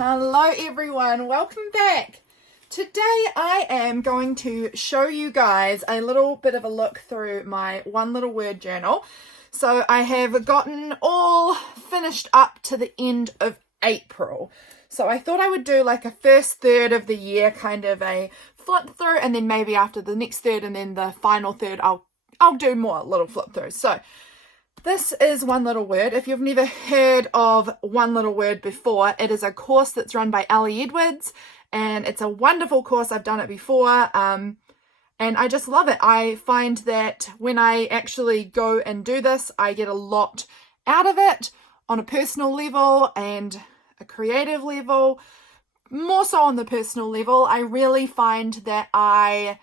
Hello everyone, welcome back. Today I am going to show you guys a little bit of a look through my one little word journal. So I have gotten all finished up to the end of April. So I thought I would do like a first third of the year, kind of a flip through, and then maybe after the next third and then the final third I'll do more little flip throughs. So this is One Little Word. If you've never heard of One Little Word before, it is a course that's run by Ellie Edwards, and it's a wonderful course. I've done it before, and I just love it. I find that when I actually go and do this, I get a lot out of it on a personal level and a creative level. More so on the personal level, I really find that I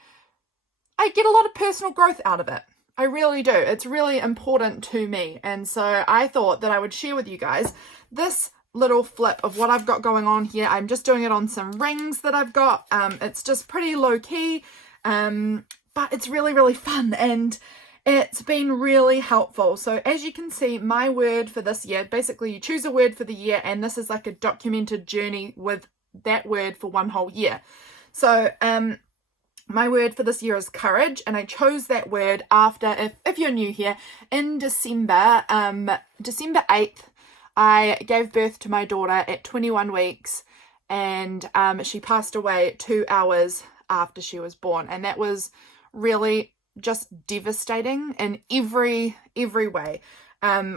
get a lot of personal growth out of it. I really do. It's really important to me. And so I thought that I would share with you guys this little flip of what I've got going on here. I'm just doing it on some rings that I've got. It's just pretty low key, but it's really, really fun and it's been really helpful. So as you can see, my word for this year, basically you choose a word for the year and this is like a documented journey with that word for one whole year. So, my word for this year is courage, and I chose that word after, if you're new here, in December 8th, I gave birth to my daughter at 21 weeks, and she passed away 2 hours after she was born, and that was really just devastating in every way.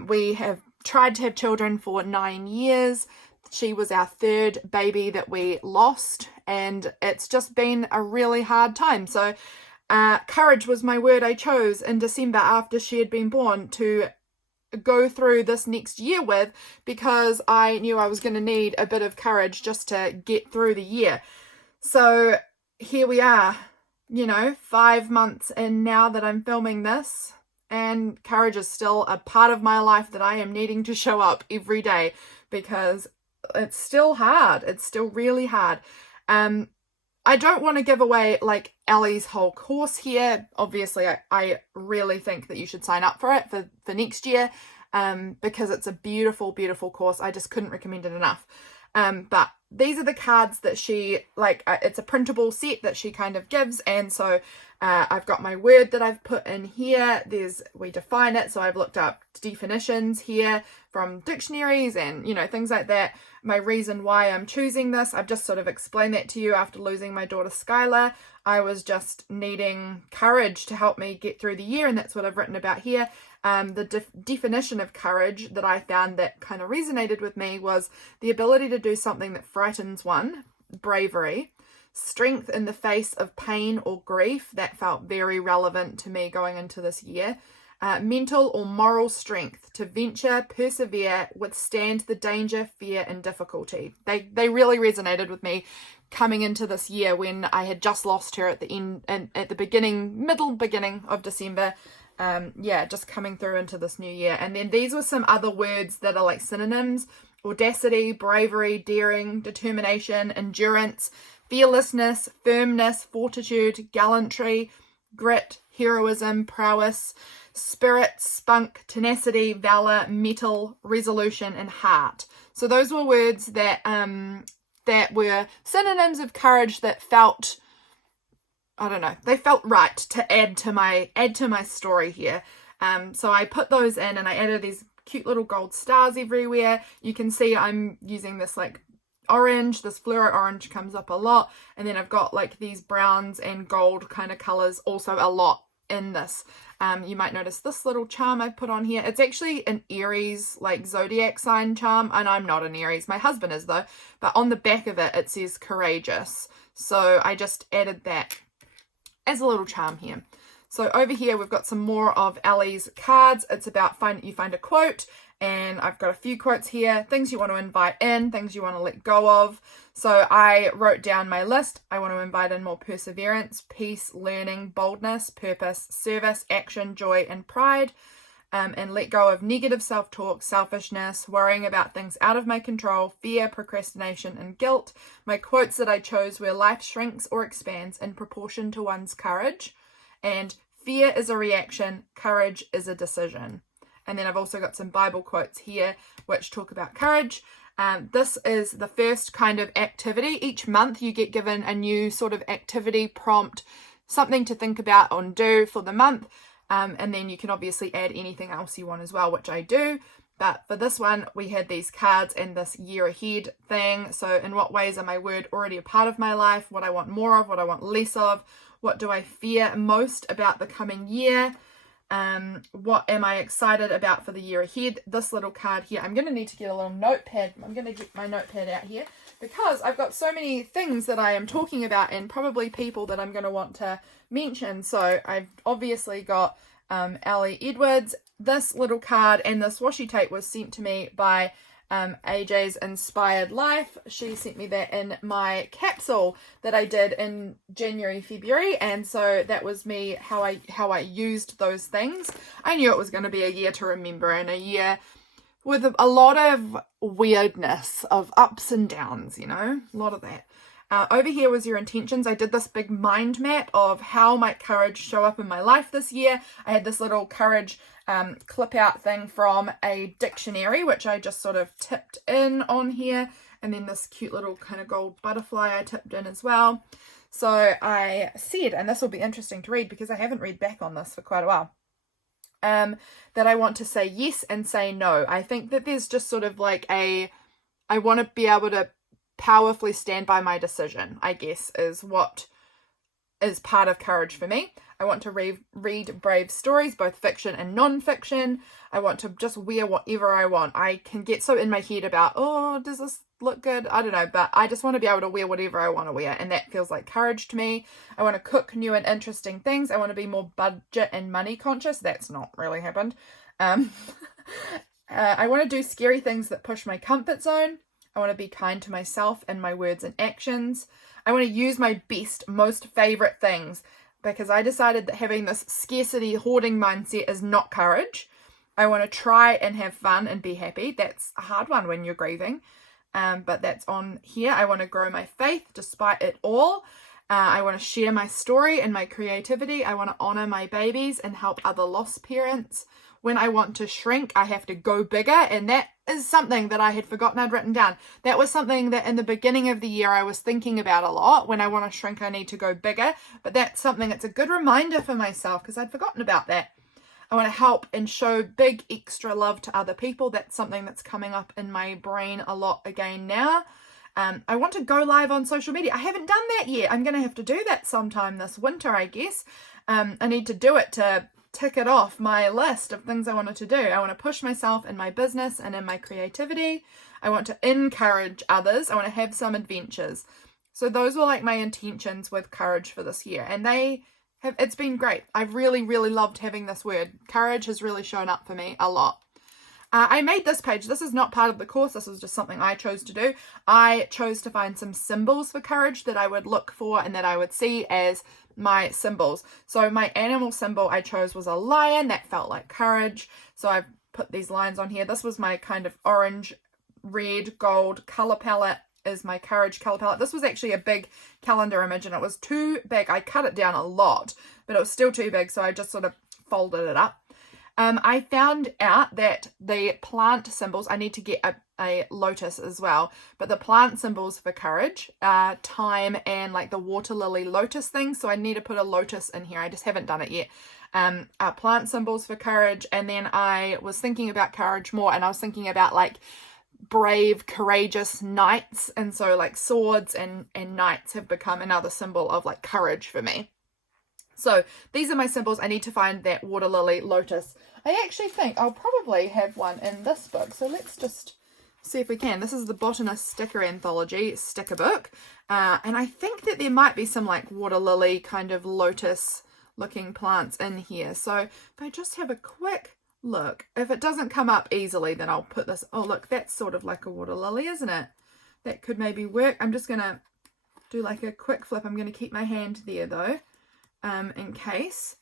We have tried to have children for 9 years. She was our third baby that we lost, and it's just been a really hard time. So courage was my word I chose in December after she had been born to go through this next year with, because I knew I was going to need a bit of courage just to get through the year. So here we are, 5 months in now that I'm filming this, and courage is still a part of my life that I am needing to show up every day, because it's still hard. It's still really hard. I don't want to give away like Ellie's whole course here. Obviously, I really think that you should sign up for it for next year, because it's a beautiful, beautiful course. I just couldn't recommend it enough. But these are the cards that she, it's a printable set that she kind of gives. And so I've got my word that I've put in here. We define it. So I've looked up definitions here from dictionaries and, things like that. My reason why I'm choosing this, I've just sort of explained that to you after losing my daughter Skylar. I was just needing courage to help me get through the year, and that's what I've written about here. The definition of courage that I found that kind of resonated with me was the ability to do something that frightens one, bravery, strength in the face of pain or grief. That felt very relevant to me going into this year. Mental or moral strength to venture, persevere, withstand the danger, fear, and difficulty. They really resonated with me coming into this year when I had just lost her at the end and at the middle beginning of December. Just coming through into this new year. And then these were some other words that are like synonyms: audacity, bravery, daring, determination, endurance, fearlessness, firmness, fortitude, gallantry, grit, heroism, prowess, spirit, spunk, tenacity, valor, mettle, resolution, and heart. So those were words that were synonyms of courage that felt, I don't know, they felt right to add to my story here. So I put those in and I added these cute little gold stars everywhere. You can see I'm using this like orange, this fluoro orange comes up a lot. And then I've got like these browns and gold kind of colors also a lot in this. You might notice this little charm I put on here. It's actually an Aries like zodiac sign charm, and I'm not an Aries. My husband is though, but on the back of it, it says courageous. So I just added that as a little charm here. So over here, we've got some more of Ellie's cards. It's about you find a quote, and I've got a few quotes here, things you want to invite in, things you want to let go of. So I wrote down my list. I want to invite in more perseverance, peace, learning, boldness, purpose, service, action, joy, and pride. And let go of negative self-talk, selfishness, worrying about things out of my control, fear, procrastination, and guilt. My quotes that I chose were: life shrinks or expands in proportion to one's courage, and fear is a reaction, courage is a decision. And then I've also got some Bible quotes here which talk about courage. This is the first kind of activity. Each month you get given a new sort of activity prompt, something to think about and do for the month. And then you can obviously add anything else you want as well, which I do. But for this one, we had these cards and this year ahead thing. So in what ways are my word already a part of my life? What I want more of, what I want less of? What do I fear most about the coming year? What am I excited about for the year ahead? This little card here, I'm going to need to get a little notepad. I'm going to get my notepad out here because I've got so many things that I am talking about and probably people that I'm going to want to mention. So I've obviously got Ellie Edwards. This little card and this washi tape was sent to me by AJ's Inspired Life. She sent me that in my capsule that I did in January, February, and so that was me how I used those things. I knew it was going to be a year to remember, and a year with a lot of weirdness, of ups and downs, you know, a lot of that. Over here was your intentions. I did this big mind map of how might courage show up in my life this year. I had this little courage clip out thing from a dictionary, which I just sort of tipped in on here. And then this cute little kind of gold butterfly I tipped in as well. So I said, and this will be interesting to read because I haven't read back on this for quite a while, that I want to say yes and say no. I think that there's just sort of like I want to be able to powerfully stand by my decision, I guess, is what is part of courage for me. I want to read brave stories, both fiction and non-fiction. I want to just wear whatever I want. I can get so in my head about, oh, does this look good? I don't know, but I just want to be able to wear whatever I want to wear, and that feels like courage to me. I want to cook new and interesting things. I want to be more budget and money conscious. That's not really happened. I want to do scary things that push my comfort zone. I want to be kind to myself and my words and actions. I want to use my best, most favorite things because I decided that having this scarcity hoarding mindset is not courage. I want to try and have fun and be happy. That's a hard one when you're grieving, but that's on here. I want to grow my faith despite it all. I want to share my story and my creativity. I want to honor my babies and help other lost parents. When I want to shrink, I have to go bigger, and that is something that I had forgotten I'd written down. That was something that in the beginning of the year I was thinking about a lot. When I want to shrink, I need to go bigger, but that's something that's a good reminder for myself because I'd forgotten about that. I want to help and show big extra love to other people. That's something that's coming up in my brain a lot again now. I want to go live on social media. I haven't done that yet. I'm going to have to do that sometime this winter, I guess. I need to do it to tick it off my list of things I wanted to do. I want to push myself in my business and in my creativity. I want to encourage others. I want to have some adventures. So those were like my intentions with courage for this year. And it's been great. I've really, really loved having this word. Courage has really shown up for me a lot. I made this page. This is not part of the course. This was just something I chose to do. I chose to find some symbols for courage that I would look for and that I would see as my symbols. So my animal symbol I chose was a lion. That felt like courage. So I put these lines on here. This was my kind of orange, red, gold color palette is my courage color palette. This was actually a big calendar image and it was too big. I cut it down a lot, but it was still too big. So I just sort of folded it up. I found out that the plant symbols, I need to get a lotus as well, but the plant symbols for courage are thyme and like the water lily lotus thing. So I need to put a lotus in here. I just haven't done it yet. Plant symbols for courage. And then I was thinking about courage more and I was thinking about like brave, courageous knights. And so like swords and knights have become another symbol of like courage for me. So these are my symbols. I need to find that water lily lotus. I actually think I'll probably have one in this book. So let's just see if we can. This is the Botanist Sticker Anthology sticker book. And I think that there might be some like water lily kind of lotus looking plants in here. So if I just have a quick look, if it doesn't come up easily, then I'll put this. Oh, look, that's sort of like a water lily, isn't it? That could maybe work. I'm just going to do like a quick flip. I'm going to keep my hand there though. In case,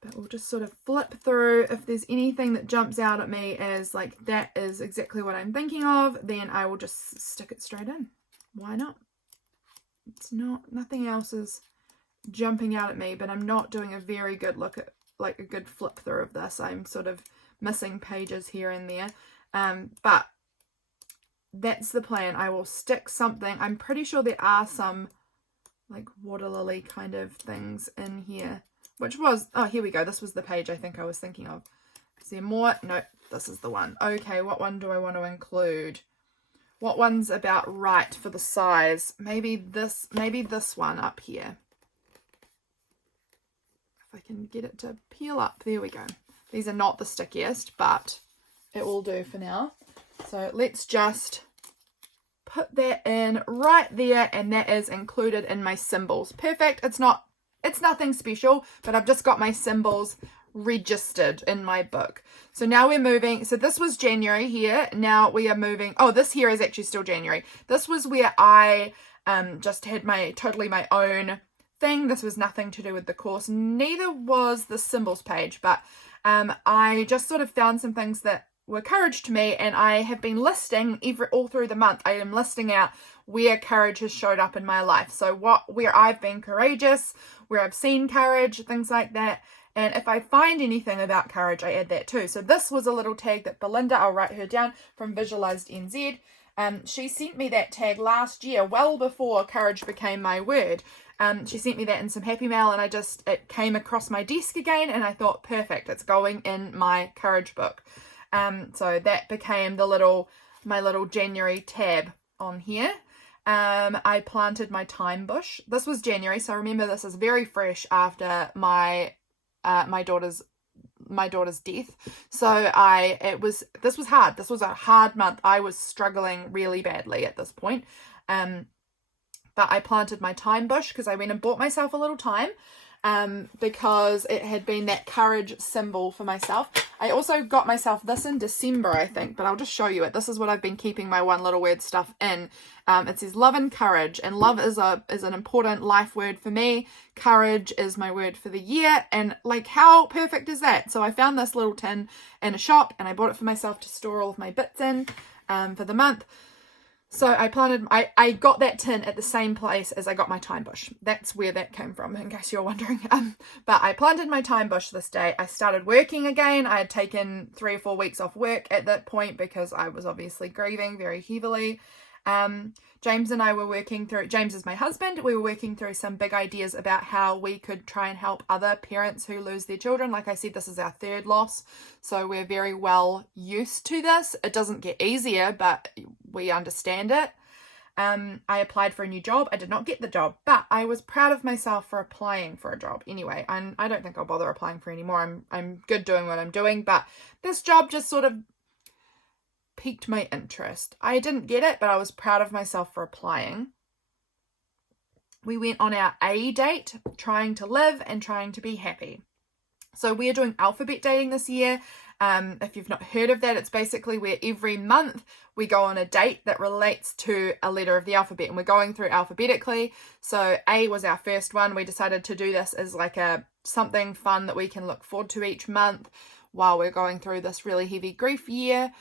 but we'll just sort of flip through. If there's anything that jumps out at me as like that is exactly what I'm thinking of, then I will just stick it straight in. Why not? It's not, nothing else is jumping out at me, but I'm not doing a very good look at like a good flip through of this. I'm sort of missing pages here and there. But that's the plan. I will stick something. I'm pretty sure there are some like water lily kind of things in here, which was, oh, here we go. This was the page I think I was thinking of. Is there more? Nope, this is the one. Okay, what one do I want to include? What one's about right for the size? Maybe this one up here. If I can get it to peel up. There we go. These are not the stickiest, but it will do for now. So let's just put that in right there, and that is included in my symbols. Perfect. It's nothing special, but I've just got my symbols registered in my book. So now we're moving. So this was January here. Now we are moving. Oh, this here is actually still January. This was where I just had my own thing. This was nothing to do with the course. Neither was the symbols page, but I just sort of found some things that were courage to me, and I have been listing all through the month. I am listing out where courage has showed up in my life. So where I've been courageous, where I've seen courage, things like that. And if I find anything about courage, I add that too. So this was a little tag that Belinda, I'll write her down, from Visualized NZ. She sent me that tag last year, well before courage became my word. She sent me that in some happy mail, and it came across my desk again, and I thought, perfect, it's going in my courage book. So that became my little January tab on here. I planted my thyme bush. This was January, so remember this is very fresh after my daughter's death. So this was hard. This was a hard month. I was struggling really badly at this point. But I planted my thyme bush because I went and bought myself a little thyme, because it had been that courage symbol for myself. I also got myself this in December, I think, but I'll just show you it. This is what I've been keeping my one little word stuff in. It says love and courage, and love is an important life word for me. Courage is my word for the year, and like, how perfect is that? So I found this little tin in a shop, and I bought it for myself to store all of my bits in for the month. So I got that tin at the same place as I got my thyme bush. That's where that came from, in case you're wondering. But I planted my thyme bush this day. I started working again. I had taken 3 or 4 weeks off work at that point because I was obviously grieving very heavily. James and I were working through, James is my husband, we were working through some big ideas about how we could try and help other parents who lose their children. Like I said, this is our 3rd loss, so we're very well used to this. It doesn't get easier, but we understand it. I applied for a new job. I did not get the job, but I was proud of myself for applying for a job anyway. I don't think I'll bother applying for any more. I'm good doing what I'm doing, but this job just sort of piqued my interest. I didn't get it, but I was proud of myself for applying. We went on our A date, trying to live and trying to be happy. So we're doing alphabet dating this year. If you've not heard of that, it's basically where every month we go on a date that relates to a letter of the alphabet, and we're going through alphabetically. So A was our first one. We decided to do this as like something fun that we can look forward to each month while we're going through this really heavy grief year.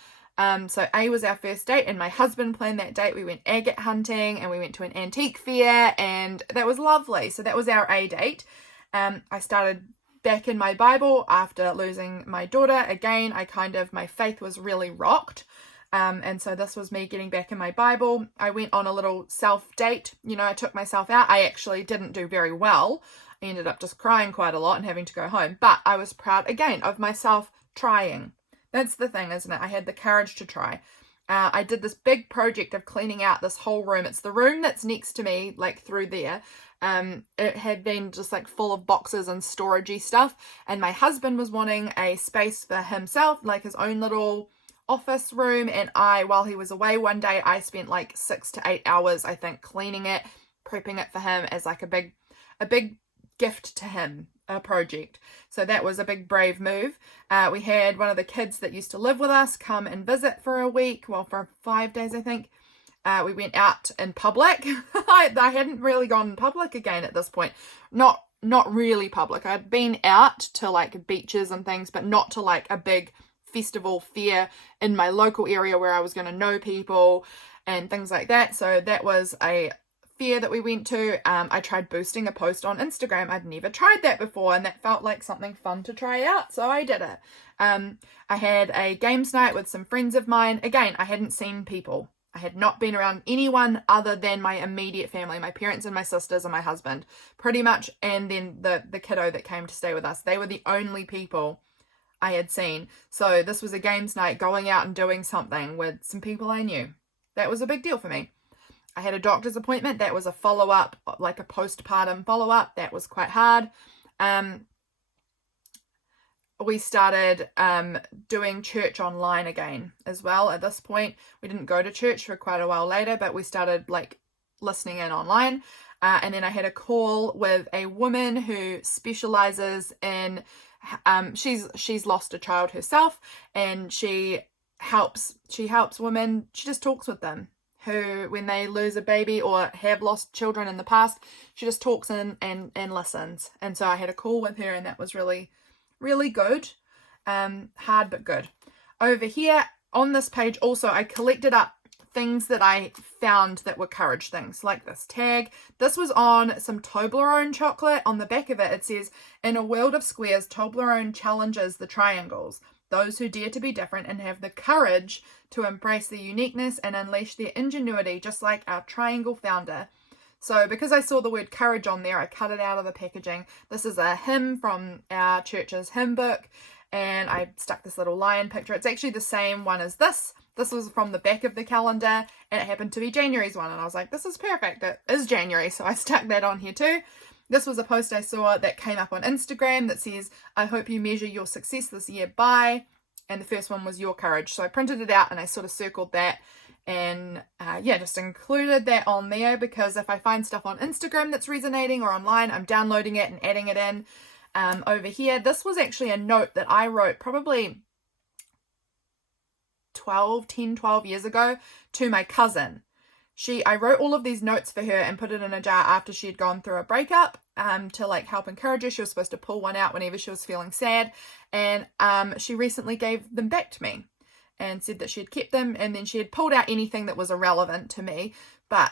So A was our first date, and my husband planned that date. We went agate hunting, and we went to an antique fair, and that was lovely. So that was our A date. I started back in my Bible after losing my daughter. Again, my faith was really rocked. And so this was me getting back in my Bible. I went on a little self date. I took myself out. I actually didn't do very well. I ended up just crying quite a lot and having to go home. But I was proud, again, of myself trying. That's the thing, isn't it? I had the courage to try. I did this big project of cleaning out this whole room. It's the room that's next to me, like through there. It had been just like full of boxes and storagey stuff. And my husband was wanting a space for himself, like his own little office room. And while he was away one day, I spent like 6 to 8 hours, I think, cleaning it, prepping it for him as like a big gift to him. A project. So that was a big brave move. We had one of the kids that used to live with us come and visit for a week, for 5 days I think. We went out in public. I hadn't really gone in public again at this point. Not really public. I'd been out to like beaches and things, but not to like a big festival fair in my local area where I was going to know people and things like that. So that was a fair that we went to, I tried boosting a post on Instagram. I'd never tried that before, and that felt like something fun to try out, so I did it. I had a games night with some friends of mine. Again, I hadn't seen people. I had not been around anyone other than my immediate family, my parents and my sisters and my husband, pretty much, and then the kiddo that came to stay with us. They were the only people I had seen. So this was a games night, going out and doing something with some people I knew. That was a big deal for me. I had a doctor's appointment. That was a follow-up, like a postpartum follow-up. That was quite hard. We started doing church online again as well. At this point, we didn't go to church for quite a while later, but we started like listening in online. And then I had a call with a woman who specializes in, she's lost a child herself, and she helps women. She just talks with them who, when they lose a baby or have lost children in the past, she just talks in and listens. And so I had a call with her, and that was really good. Hard but good. Over here on this page also, I collected up things that I found that were courage things, like this tag. This was on some Toblerone chocolate. On the back of it, it says, "In a world of squares, Toblerone challenges the triangles. Those who dare to be different and have the courage to embrace their uniqueness and unleash their ingenuity, just like our triangle founder." So because I saw the word courage on there, I cut it out of the packaging. This is a hymn from our church's hymn book, and I stuck this little lion picture. It's actually the same one as this. This was from the back of the calendar, and it happened to be January's one, and I was like, this is perfect. It is January, so I stuck that on here too. This was a post I saw that came up on Instagram that says, "I hope you measure your success this year by," and the first one was your courage. So I printed it out and I sort of circled that, and just included that on there, because if I find stuff on Instagram that's resonating or online, I'm downloading it and adding it in. Over here, this was actually a note that I wrote probably 12 years ago to my cousin. I wrote all of these notes for her and put it in a jar after she had gone through a breakup, to like help encourage her. She was supposed to pull one out whenever she was feeling sad, and she recently gave them back to me and said that she had kept them, and then she had pulled out anything that was irrelevant to me, but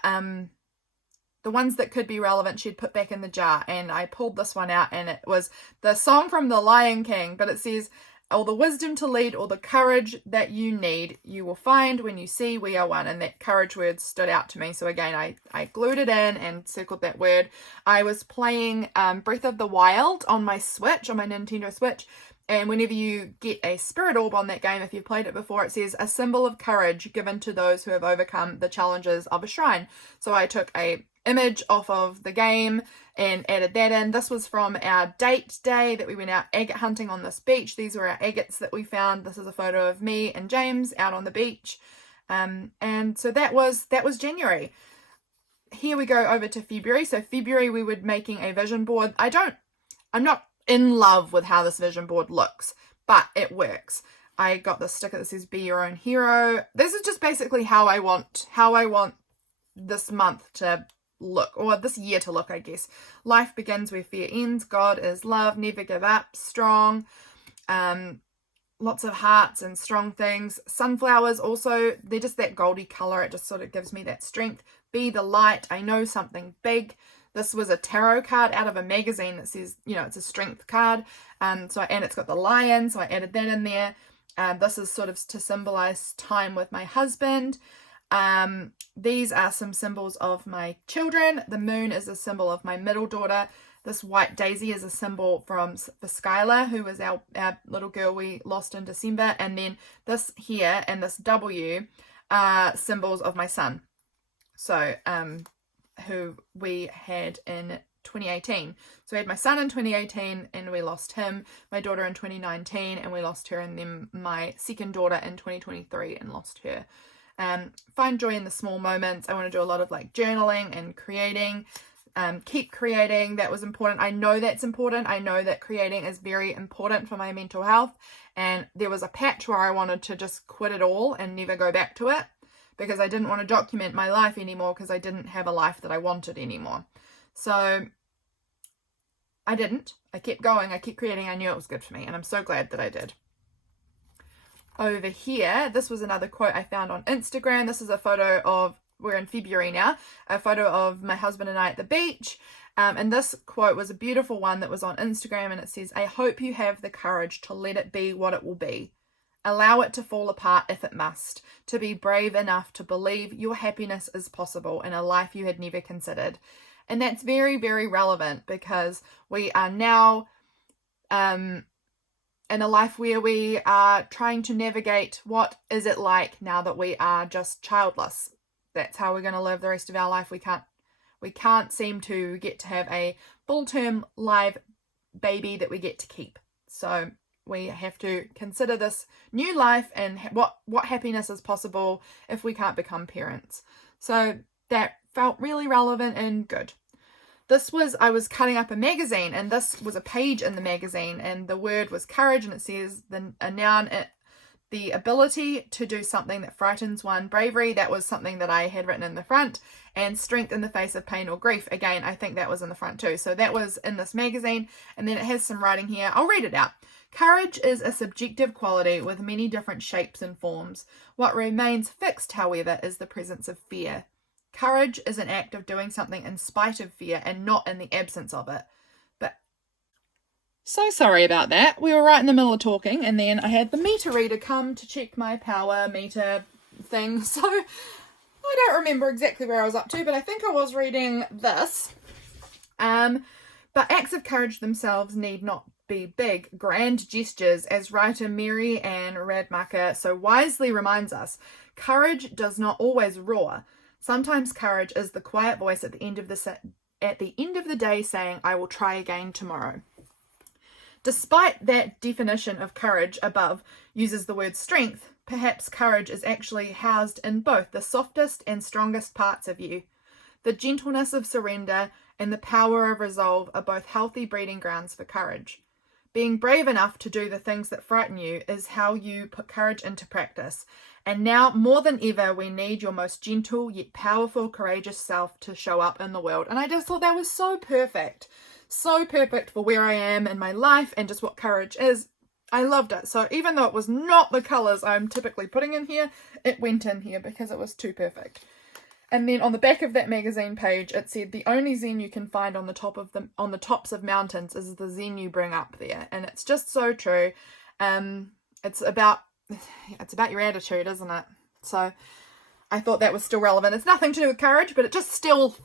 the ones that could be relevant she'd put back in the jar. And I pulled this one out, and it was the song from The Lion King, but it says, "All the wisdom to lead, all the courage that you need, you will find when you see we are one." And that courage word stood out to me. So again, I glued it in and circled that word. I was playing Breath of the Wild on my Switch, on my Nintendo Switch. And whenever you get a spirit orb on that game, if you've played it before, it says, "A symbol of courage given to those who have overcome the challenges of a shrine." So I took a image off of the game and added that in. This was from our date day that we went out agate hunting on this beach. These were our agates that we found. This is a photo of me and James out on the beach. And so that was January. Here we go over to February. So February, we were making a vision board. I'm not in love with how this vision board looks, but it works. I got this sticker that says, "Be your own hero." This is just basically how I want this month to look, or this year to look, I guess. Life begins where fear ends. God is love. Never give up. Strong. Lots of hearts and strong things. Sunflowers also, they're just that goldy color. It just sort of gives me that strength. Be the light. I know something big. This was a tarot card out of a magazine that says, it's a strength card. And it's got the lion, so I added that in there. This is sort of to symbolize time with my husband. These are some symbols of my children. The moon is a symbol of my middle daughter. This white daisy is a symbol for Skylar, who was our little girl we lost in December. And then this here and this W are symbols of my son. So, who we had in 2018. So we had my son in 2018 and we lost him, my daughter in 2019 and we lost her, and then my second daughter in 2023 and lost her. Find joy in the small moments. I want to do a lot of like journaling and creating. Keep creating. That was important. I know that's important. I know that creating is very important for my mental health. And there was a patch where I wanted to just quit it all and never go back to it, because I didn't want to document my life anymore, because I didn't have a life that I wanted anymore. So I didn't. I kept going. I kept creating. I knew it was good for me, and I'm so glad that I did. Over here, this was another quote I found on Instagram. This is a photo of we're in February now, a photo of my husband and I at the beach. And this quote was a beautiful one that was on Instagram, and it says, "I hope you have the courage to let it be what it will be. Allow it to fall apart if it must, to be brave enough to believe your happiness is possible in a life you had never considered." And that's very, very relevant, because we are now in a life where we are trying to navigate what is it like now that we are just childless. That's how we're going to live the rest of our life. We can't seem to get to have a full-term live baby that we get to keep. So we have to consider this new life and what happiness is possible if we can't become parents. So that felt really relevant and good. I was cutting up a magazine, and this was a page in the magazine, and the word was courage, and it says a noun, the ability to do something that frightens one. Bravery, that was something that I had written in the front. And strength in the face of pain or grief, again, I think that was in the front too. So that was in this magazine, and then it has some writing here. I'll read it out. Courage is a subjective quality with many different shapes and forms. What remains fixed, however, is the presence of fear. Courage is an act of doing something in spite of fear and not in the absence of it. So sorry about that. We were right in the middle of talking, and then I had the meter reader come to check my power meter thing. So I don't remember exactly where I was up to, but I think I was reading this. But acts of courage themselves need not be big, grand gestures, as writer Mary Ann Radmacher so wisely reminds us. Courage does not always roar. Sometimes courage is the quiet voice at the end of the day saying, "I will try again tomorrow." Despite that definition of courage above uses the word strength, perhaps courage is actually housed in both the softest and strongest parts of you. The gentleness of surrender and the power of resolve are both healthy breeding grounds for courage. Being brave enough to do the things that frighten you is how you put courage into practice. And now, more than ever, we need your most gentle yet powerful, courageous self to show up in the world. And I just thought that was so perfect. So perfect for where I am in my life and just what courage is. I loved it. So even though it was not the colours I'm typically putting in here, it went in here because it was too perfect. And then on the back of that magazine page, it said the only zen you can find on the tops of mountains is the zen you bring up there. And it's just so true. It's about your attitude, isn't it? So I thought that was still relevant. It's nothing to do with courage, but it just still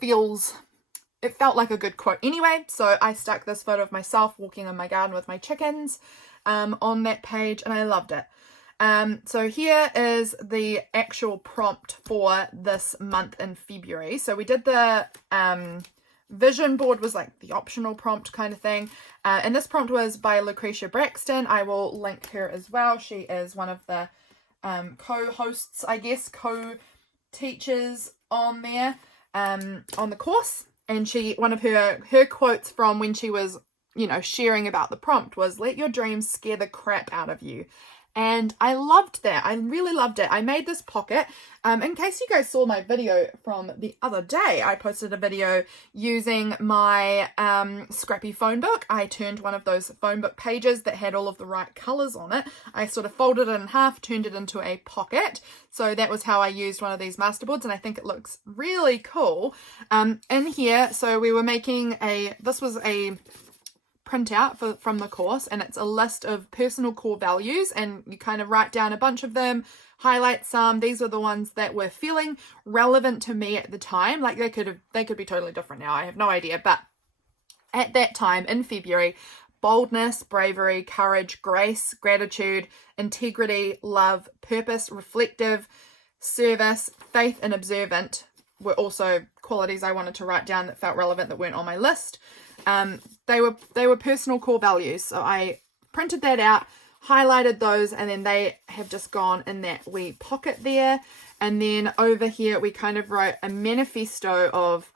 it felt like a good quote anyway. So I stuck this photo of myself walking in my garden with my chickens on that page, and I loved it. So here is the actual prompt for this month in February. So we did the vision board, was like the optional prompt kind of thing. And this prompt was by Lucrecer Braxton. I will link her as well. She is one of the co-hosts, I guess, co-teachers on there, on the course. And one of her quotes from when she was, sharing about the prompt was, "Let your dreams scare the crap out of you." And I loved that. I really loved it. I made this pocket. In case you guys saw my video from the other day, I posted a video using my scrappy phone book. I turned one of those phone book pages that had all of the right colours on it. I sort of folded it in half, turned it into a pocket. So that was how I used one of these masterboards, and I think it looks really cool. In here, so we were making this was a printout from the course, and it's a list of personal core values, and you kind of write down a bunch of them, highlight some. These were the ones that were feeling relevant to me at the time. Like they could be totally different now, I have no idea, but at that time in February, boldness, bravery, courage, grace, gratitude, integrity, love, purpose, reflective, service, faith, and observant were also qualities I wanted to write down that felt relevant that weren't on my list. They were personal core values. So I printed that out, highlighted those, and then they have just gone in that wee pocket there. And then over here, we kind of wrote a manifesto of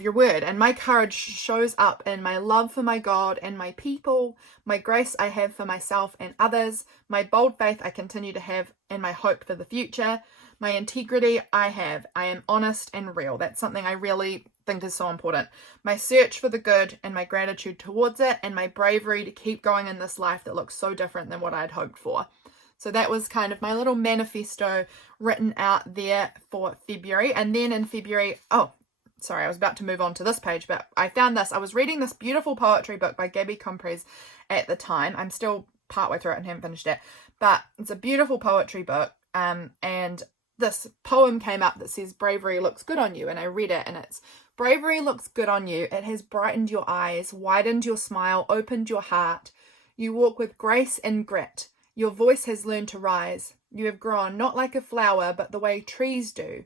your word. And my courage shows up in my love for my God and my people, my grace I have for myself and others, my bold faith I continue to have, and my hope for the future. My integrity I am honest and real. That's something I really think is so important. My search for the good and my gratitude towards it, and my bravery to keep going in this life that looks so different than what I had hoped for. So that was kind of my little manifesto written out there for February. And then in February, oh, sorry, I was about to move on to this page, but I found this. I was reading this beautiful poetry book by Gabby Compres at the time. I'm still partway through it and haven't finished it, but it's a beautiful poetry book. And this poem came up that says, bravery looks good on you. And I read it, and it's, bravery looks good on you. It has brightened your eyes, widened your smile, opened your heart. You walk with grace and grit. Your voice has learned to rise. You have grown not like a flower, but the way trees do.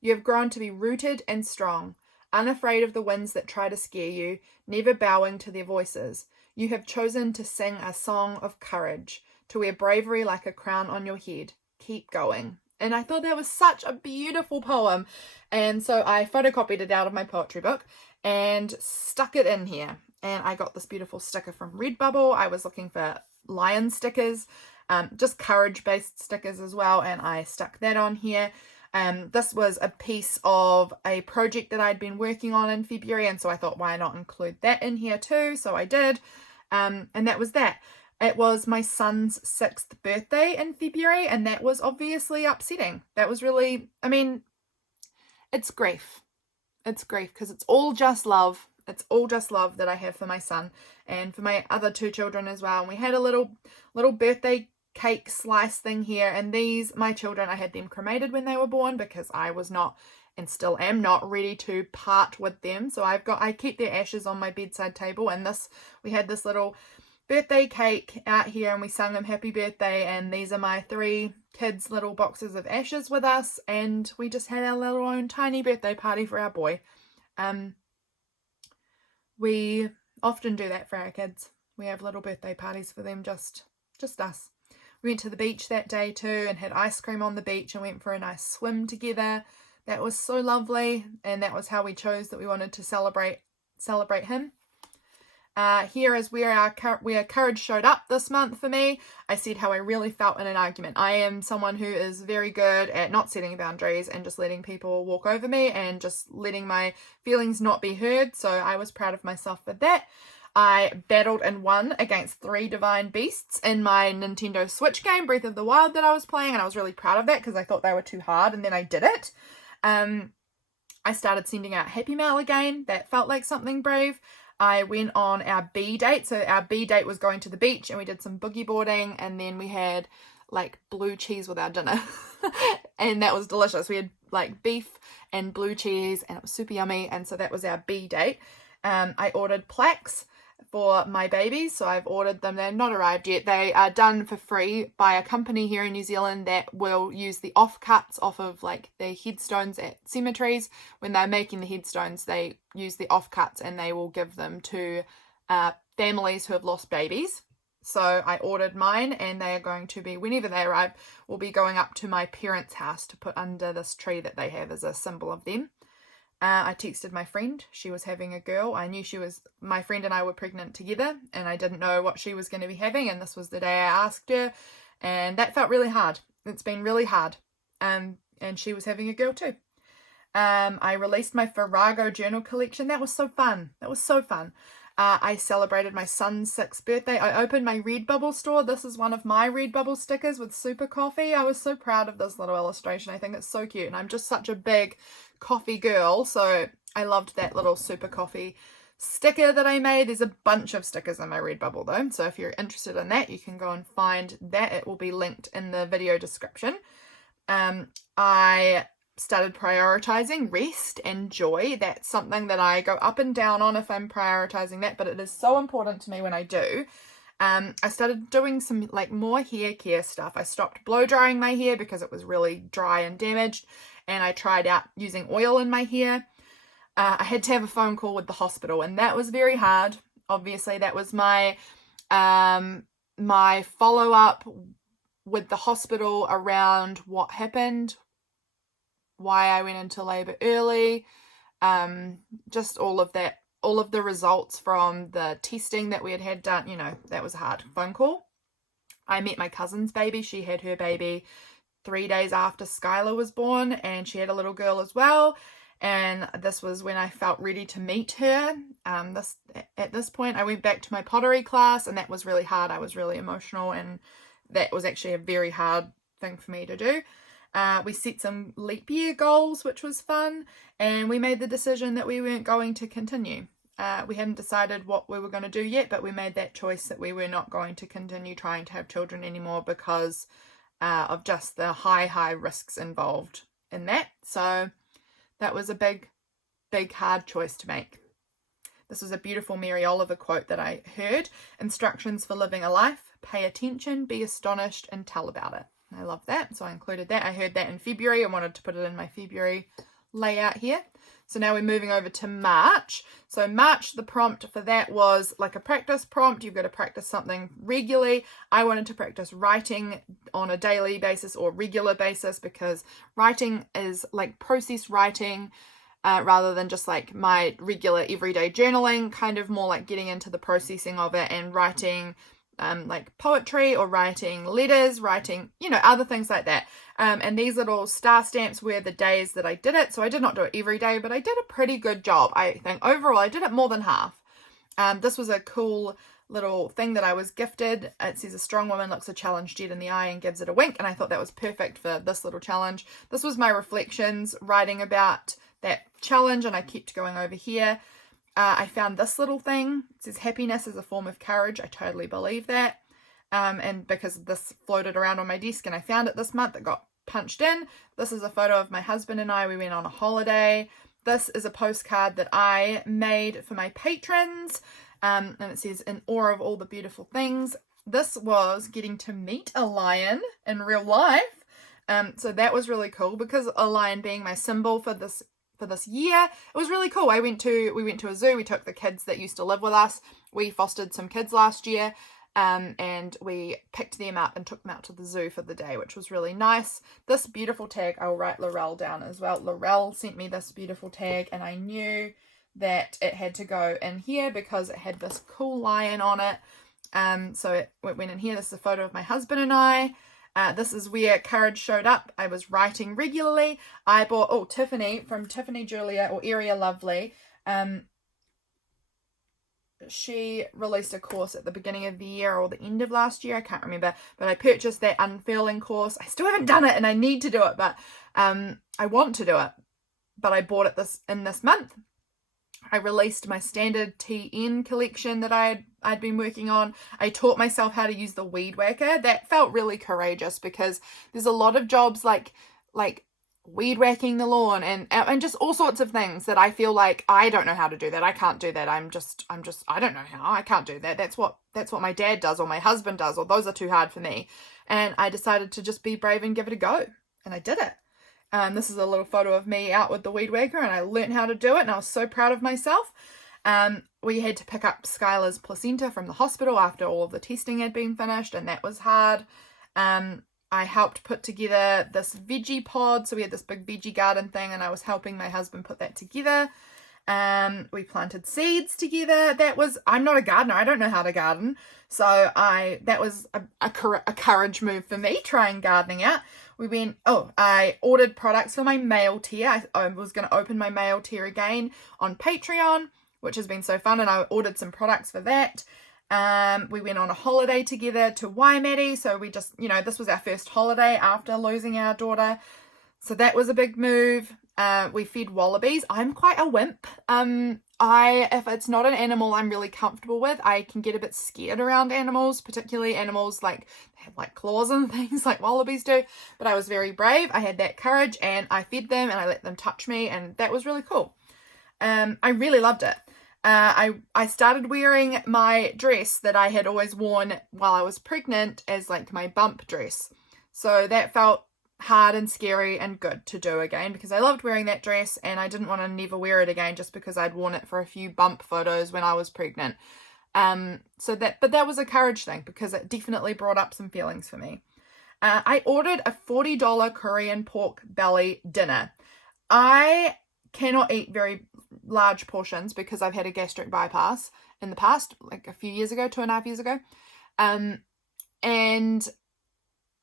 You have grown to be rooted and strong, unafraid of the winds that try to scare you, never bowing to their voices. You have chosen to sing a song of courage, to wear bravery like a crown on your head. Keep going. And I thought that was such a beautiful poem. And so I photocopied it out of my poetry book and stuck it in here. And I got this beautiful sticker from Redbubble. I was looking for lion stickers, just courage-based stickers as well, and I stuck that on here. This was a piece of a project that I'd been working on in February, and so I thought, why not include that in here too? So I did, and that was that. It was my son's 6th birthday in February, and that was obviously upsetting. That was really, I mean, it's grief. It's grief because it's all just love. It's all just love that I have for my son and for my other 2 children as well. And we had a little birthday cake slice thing here. And these, my children, I had them cremated when they were born because I was not, and still am not, ready to part with them. So I keep their ashes on my bedside table. And we had this little birthday cake out here, and we sung them happy birthday. And these are my 3 kids' little boxes of ashes with us. And we just had our little own tiny birthday party for our boy. We often do that for our kids. We have little birthday parties for them, just us. We went to the beach that day too and had ice cream on the beach and went for a nice swim together. That was so lovely, and that was how we chose that we wanted to celebrate him. Here is where courage showed up this month for me. I said how I really felt in an argument. I am someone who is very good at not setting boundaries and just letting people walk over me and just letting my feelings not be heard. So I was proud of myself for that. I battled and won against 3 divine beasts in my Nintendo Switch game, Breath of the Wild, that I was playing, and I was really proud of that because I thought they were too hard, and then I did it. I started sending out Happy Mail again. That felt like something brave. I went on our B date. So our B date was going to the beach, and we did some boogie boarding, and then we had like blue cheese with our dinner. And that was delicious. We had like beef and blue cheese, and it was super yummy. And so that was our B date. I ordered plaques for my babies. So I've ordered them. They're not arrived yet. They are done for free by a company here in New Zealand that will use the offcuts off of like the headstones at cemeteries. When they're making the headstones, they use the offcuts and they will give them to families who have lost babies. So I ordered mine, and they are going to be, whenever they arrive, will be going up to my parents' house to put under this tree that they have as a symbol of them. I texted my friend. She was having a girl. I knew my friend and I were pregnant together, and I didn't know what she was going to be having, and this was the day I asked her, and that felt really hard. It's been really hard. And she was having a girl too. I released my Farrago journal collection. That was so fun. I celebrated my son's 6th birthday. I opened my Redbubble store. This is one of my Redbubble stickers with super coffee. I was so proud of this little illustration. I think it's so cute, and I'm just such a big coffee girl, so I loved that little super coffee sticker that I made. There's a bunch of stickers in my Redbubble though, so if you're interested in that, you can go and find that. It will be linked in the video description. I started prioritizing rest and joy. That's something that I go up and down on if I'm prioritizing that, but it is so important to me when I do. I started doing some like more hair care stuff. I stopped blow drying my hair because it was really dry and damaged, and I tried out using oil in my hair. I had to have a phone call with the hospital, and that was very hard. Obviously, that was my my follow-up with the hospital around what happened, why I went into labor early, just all of that, all of the results from the testing that we had done. You know, that was a hard phone call. I met my cousin's baby. She had her baby 3 days after Skylar was born, and she had a little girl as well. And this was when I felt ready to meet her. At this point, I went back to my pottery class, and that was really hard. I was really emotional and that was actually a very hard thing for me to do. We set some leap year goals, which was fun, and we made the decision that we weren't going to continue. We hadn't decided what we were going to do yet, but we made that choice that we were not going to continue trying to have children anymore because of just the high risks involved in that. So that was a big hard choice to make. This was a beautiful Mary Oliver quote that I heard. Instructions for living a life: pay attention, be astonished, and tell about it. I love that, so I included that. I heard that in February. I wanted to put it in my February layout here. So now we're moving over to March. So March, the prompt for that was like a practice prompt. You've got to practice something regularly. I wanted to practice writing on a daily basis or regular basis, because writing is like process writing, rather than just like my regular everyday journaling, kind of more like getting into the processing of it and writing like poetry or writing letters, writing, other things like that. And these little star stamps were the days that I did it. So I did not do it every day, but I did a pretty good job. I think overall I did it more than half. This was a cool little thing that I was gifted. It says, a strong woman looks a challenge dead in the eye and gives it a wink. And I thought that was perfect for this little challenge. This was my reflections, writing about that challenge, and I kept going over here. I found this little thing. It says, happiness is a form of courage. I totally believe that. And because this floated around on my desk and I found it this month, it got punched in. This is a photo of my husband and I. We went on a holiday. This is a postcard that I made for my patrons. And it says, in awe of all the beautiful things. This was getting to meet a lion in real life. So that was really cool, because a lion being my symbol for this year, it was really cool. We went to a zoo. We took the kids that used to live with us. We fostered some kids last year, and we picked them up and took them out to the zoo for the day, which was really nice. This beautiful tag, I'll write Laurelle down as well. Laurelle sent me this beautiful tag, and I knew that it had to go in here because it had this cool lion on it. So it went in here. This is a photo of my husband and I. This is where courage showed up. I was writing regularly. I bought, Tiffany, from Tiffany Julia or Area Lovely. She released a course at the beginning of the year or the end of last year. I can't remember, but I purchased that unfurling course. I still haven't done it and I need to do it, but I want to do it. But I bought it this month. I released my standard TN collection that I'd been working on. I taught myself how to use the weed whacker. That felt really courageous, because there's a lot of jobs like weed whacking the lawn and just all sorts of things that I feel like I don't know how to do that. I can't do that. I'm just I don't know how. I can't do that. That's what my dad does or my husband does, or those are too hard for me. And I decided to just be brave and give it a go. And I did it. This is a little photo of me out with the weed whacker, and I learned how to do it, and I was so proud of myself. We had to pick up Skylar's placenta from the hospital after all of the testing had been finished, and that was hard. I helped put together this veggie pod, so we had this big veggie garden thing, and I was helping my husband put that together. We planted seeds together. I'm not a gardener. I don't know how to garden. So that was a courage move for me, trying gardening out. I ordered products for my mail tier. I was going to open my mail tier again on Patreon, which has been so fun. And I ordered some products for that. We went on a holiday together to Waimate. So we just, this was our first holiday after losing our daughter. So that was a big move. We fed wallabies. I'm quite a wimp. If it's not an animal I'm really comfortable with, I can get a bit scared around animals, particularly animals like have like claws and things like wallabies do. But I was very brave. I had that courage, and I fed them and I let them touch me, and that was really cool. I really loved it. I started wearing my dress that I had always worn while I was pregnant as like my bump dress. So that felt hard and scary and good to do again, because I loved wearing that dress and I didn't want to never wear it again just because I'd worn it for a few bump photos when I was pregnant. But that was a courage thing, because it definitely brought up some feelings for me. I ordered a $40 Korean pork belly dinner. I cannot eat very large portions because I've had a gastric bypass in the past, like a few years ago, 2.5 years ago. And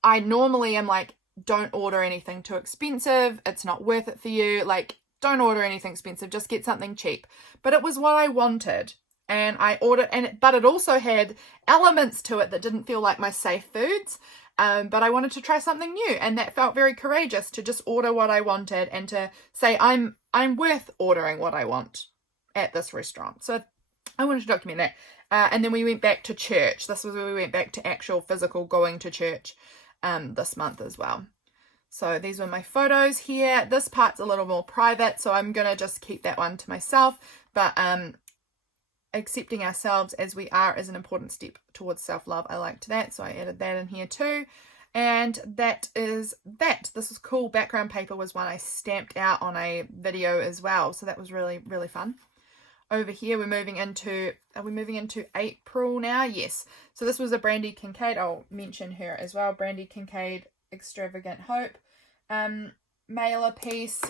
I normally am like, don't order anything too expensive. It's not worth it for you. Like, don't order anything expensive. Just get something cheap. But it was what I wanted. And I ordered, but it also had elements to it that didn't feel like my safe foods. but I wanted to try something new, and that felt very courageous to just order what I wanted and to say I'm worth ordering what I want at this restaurant. So I wanted to document that. And then we went back to church. This was where we went back to actual physical going to church this month as well. So these were my photos here. This part's a little more private, so I'm going to just keep that one to myself. But accepting ourselves as we are is an important step towards self-love. I liked that, so I added that in here too. And that is that. This is cool. Background paper was one I stamped out on a video as well, so that was really, really fun. Over here, we're moving into, are we moving into April now? Yes. So this was a Brandy Kincaid. I'll mention her as well. Brandy Kincaid Extravagant Hope mailer piece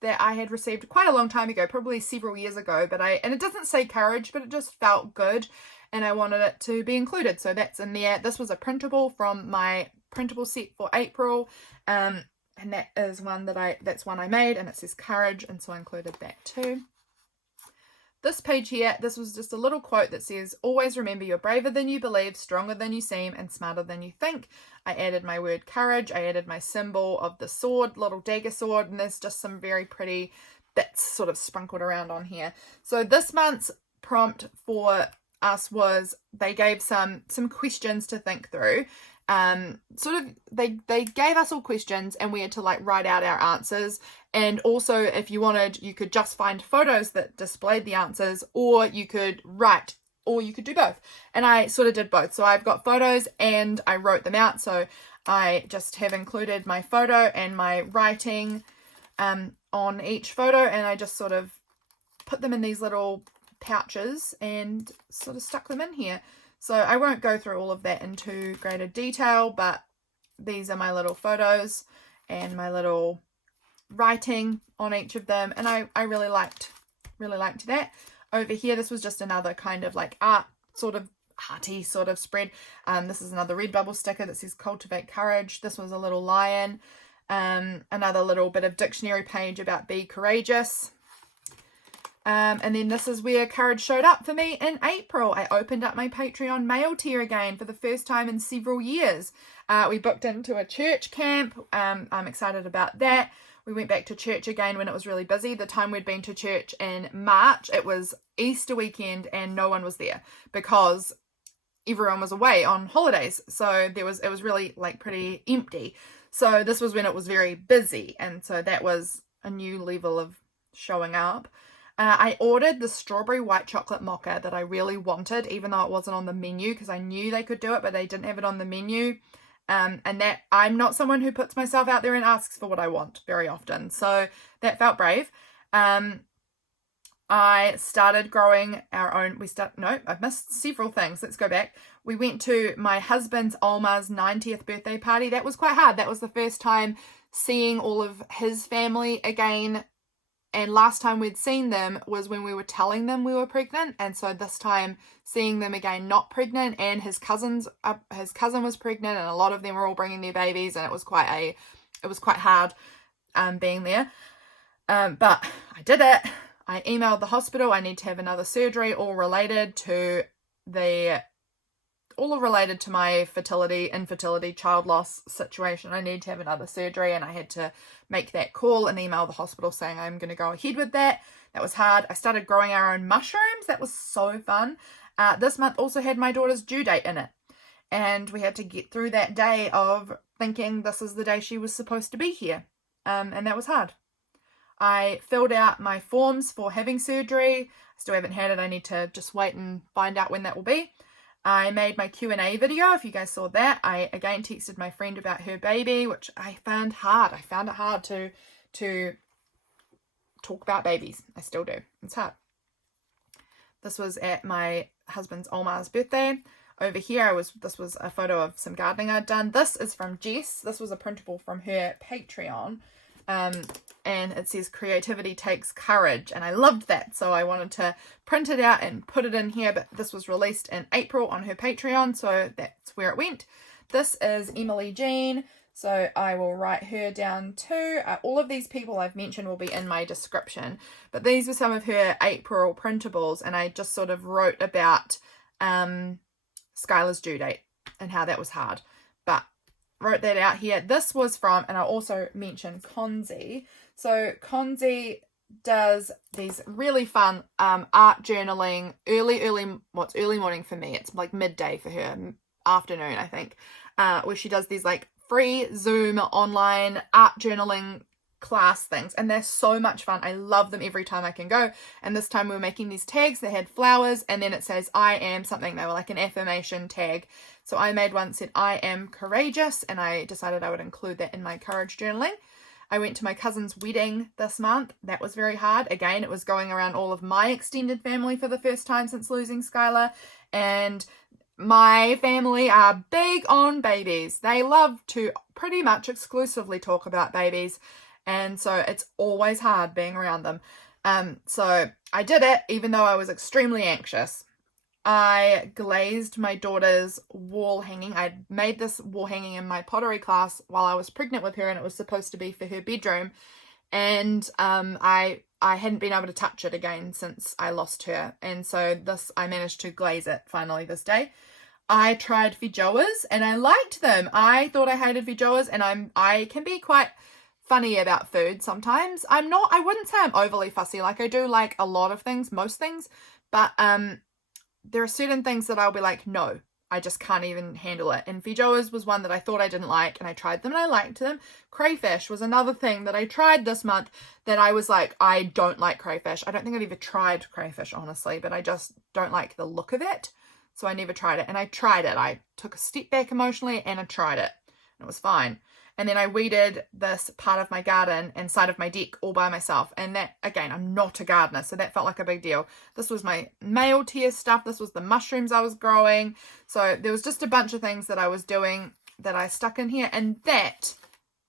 that I had received quite a long time ago, probably several years ago, but and it doesn't say courage, but it just felt good and I wanted it to be included. So that's in there. This was a printable from my printable set for April. And that is one that's one I made, and it says courage, and so I included that too. This page here, this was just a little quote that says, always remember you're braver than you believe, stronger than you seem, and smarter than you think. I added my word courage. I added my symbol of the sword, little dagger sword, and there's just some very pretty bits sort of sprinkled around on here. So this month's prompt for us was, they gave some questions to think through. They gave us all questions and we had to like write out our answers, and also if you wanted, you could just find photos that displayed the answers, or you could write, or you could do both, and I sort of did both. So I've got photos and I wrote them out, so I just have included my photo and my writing on each photo, and I just sort of put them in these little pouches and sort of stuck them in here. So I won't go through all of that into greater detail, but these are my little photos and my little writing on each of them, and I really liked that. Over here, this was just another kind of like arty sort of spread. This is another Redbubble sticker that says cultivate courage. This was a little lion, another little bit of dictionary page about be courageous. And then this is where courage showed up for me in April. I opened up my Patreon mail tier again for the first time in several years. We booked into a church camp. I'm excited about that. We went back to church again when it was really busy. The time we'd been to church in March, it was Easter weekend and no one was there because everyone was away on holidays. So it was really like pretty empty. So this was when it was very busy. And so that was a new level of showing up. I ordered the strawberry white chocolate mocha that I really wanted, even though it wasn't on the menu, because I knew they could do it, but they didn't have it on the menu. And that I'm not someone who puts myself out there and asks for what I want very often. So that felt brave. I started growing our own, I've missed several things. Let's go back. We went to my husband's Alma's 90th birthday party. That was quite hard. That was the first time seeing all of his family again. And last time we'd seen them was when we were telling them we were pregnant. And so this time seeing them again, not pregnant, and his cousin was pregnant, and a lot of them were all bringing their babies, and it was quite hard being there. But I did it. I emailed the hospital. I need to have another surgery, all related to my infertility, child loss situation. I need to have another surgery, and I had to make that call and email the hospital saying I'm going to go ahead with that. That was hard. I started growing our own mushrooms. That was so fun. This month also had my daughter's due date in it, and we had to get through that day of thinking this is the day she was supposed to be here, and that was hard. I filled out my forms for having surgery. I still haven't had it. I need to just wait and find out when that will be. I made my Q&A video, if you guys saw that. I again texted my friend about her baby, which I found hard. I found it hard to talk about babies. I still do. It's hard. This was at my husband's Alma's birthday. Over here, this was a photo of some gardening I'd done. This is from Jess. This was a printable from her Patreon. And it says creativity takes courage, and I loved that, so I wanted to print it out and put it in here, but this was released in April on her Patreon, so that's where it went. This is Emily Jean, so I will write her down too. All of these people I've mentioned will be in my description, but these were some of her April printables, and I just sort of wrote about Skylar's due date and how that was hard, but wrote that out here. This was from, and I'll also mention Konzi. So Konzi does these really fun art journaling it's early morning for me. It's like midday for her, afternoon, I think, where she does these like free Zoom online art journaling class things, and they're so much fun. I love them every time I can go. And this time we were making these tags that had flowers, and then it says I am something. They were like an affirmation tag. So I made one that said I am courageous, and I decided I would include that in my courage journaling. I went to my cousin's wedding this month. That was very hard. Again, it was going around all of my extended family for the first time since losing Skylar. And my family are big on babies. They love to pretty much exclusively talk about babies. And so it's always hard being around them. So I did it, even though I was extremely anxious. I glazed my daughter's wall hanging. I made this wall hanging in my pottery class while I was pregnant with her, and it was supposed to be for her bedroom. And I hadn't been able to touch it again since I lost her. And so I managed to glaze it finally this day. I tried feijoas and I liked them. I thought I hated feijoas, and I can be quite funny about food sometimes. I wouldn't say I'm overly fussy. Like, I do like a lot of things, most things, but there are certain things that I'll be like, no, I just can't even handle it. And feijoas was one that I thought I didn't like, and I tried them and I liked them. Crayfish was another thing that I tried this month that I was like, I don't like crayfish. I don't think I've ever tried crayfish, honestly, but I just don't like the look of it. So I never tried it. And I tried it. I took a step back emotionally and I tried it. And it was fine. And then I weeded this part of my garden and side of my deck all by myself. And that, again, I'm not a gardener, so that felt like a big deal. This was my male tier stuff. This was the mushrooms I was growing. So there was just a bunch of things that I was doing that I stuck in here. And that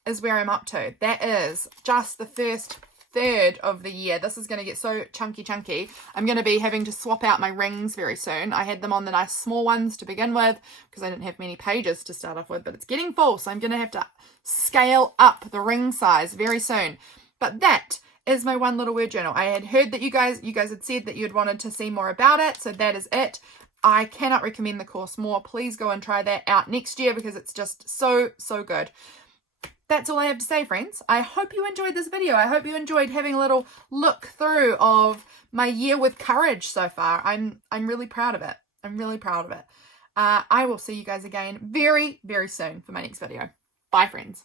is where I'm up to. That is just the first third of the year. This is going to get so chunky. I'm going to be having to swap out my rings very soon. I had them on the nice small ones to begin with because I didn't have many pages to start off with, but it's getting full, so I'm going to have to scale up the ring size very soon. But that is my one little word journal. I had heard that you guys had said that you had wanted to see more about it, so that is it. I cannot recommend the course more. Please go and try that out next year because it's just so good. That's all I have to say, friends. I hope you enjoyed this video. I hope you enjoyed having a little look through of my year with courage so far. I'm really proud of it. I'm really proud of it. I will see you guys again very soon for my next video. Bye, friends.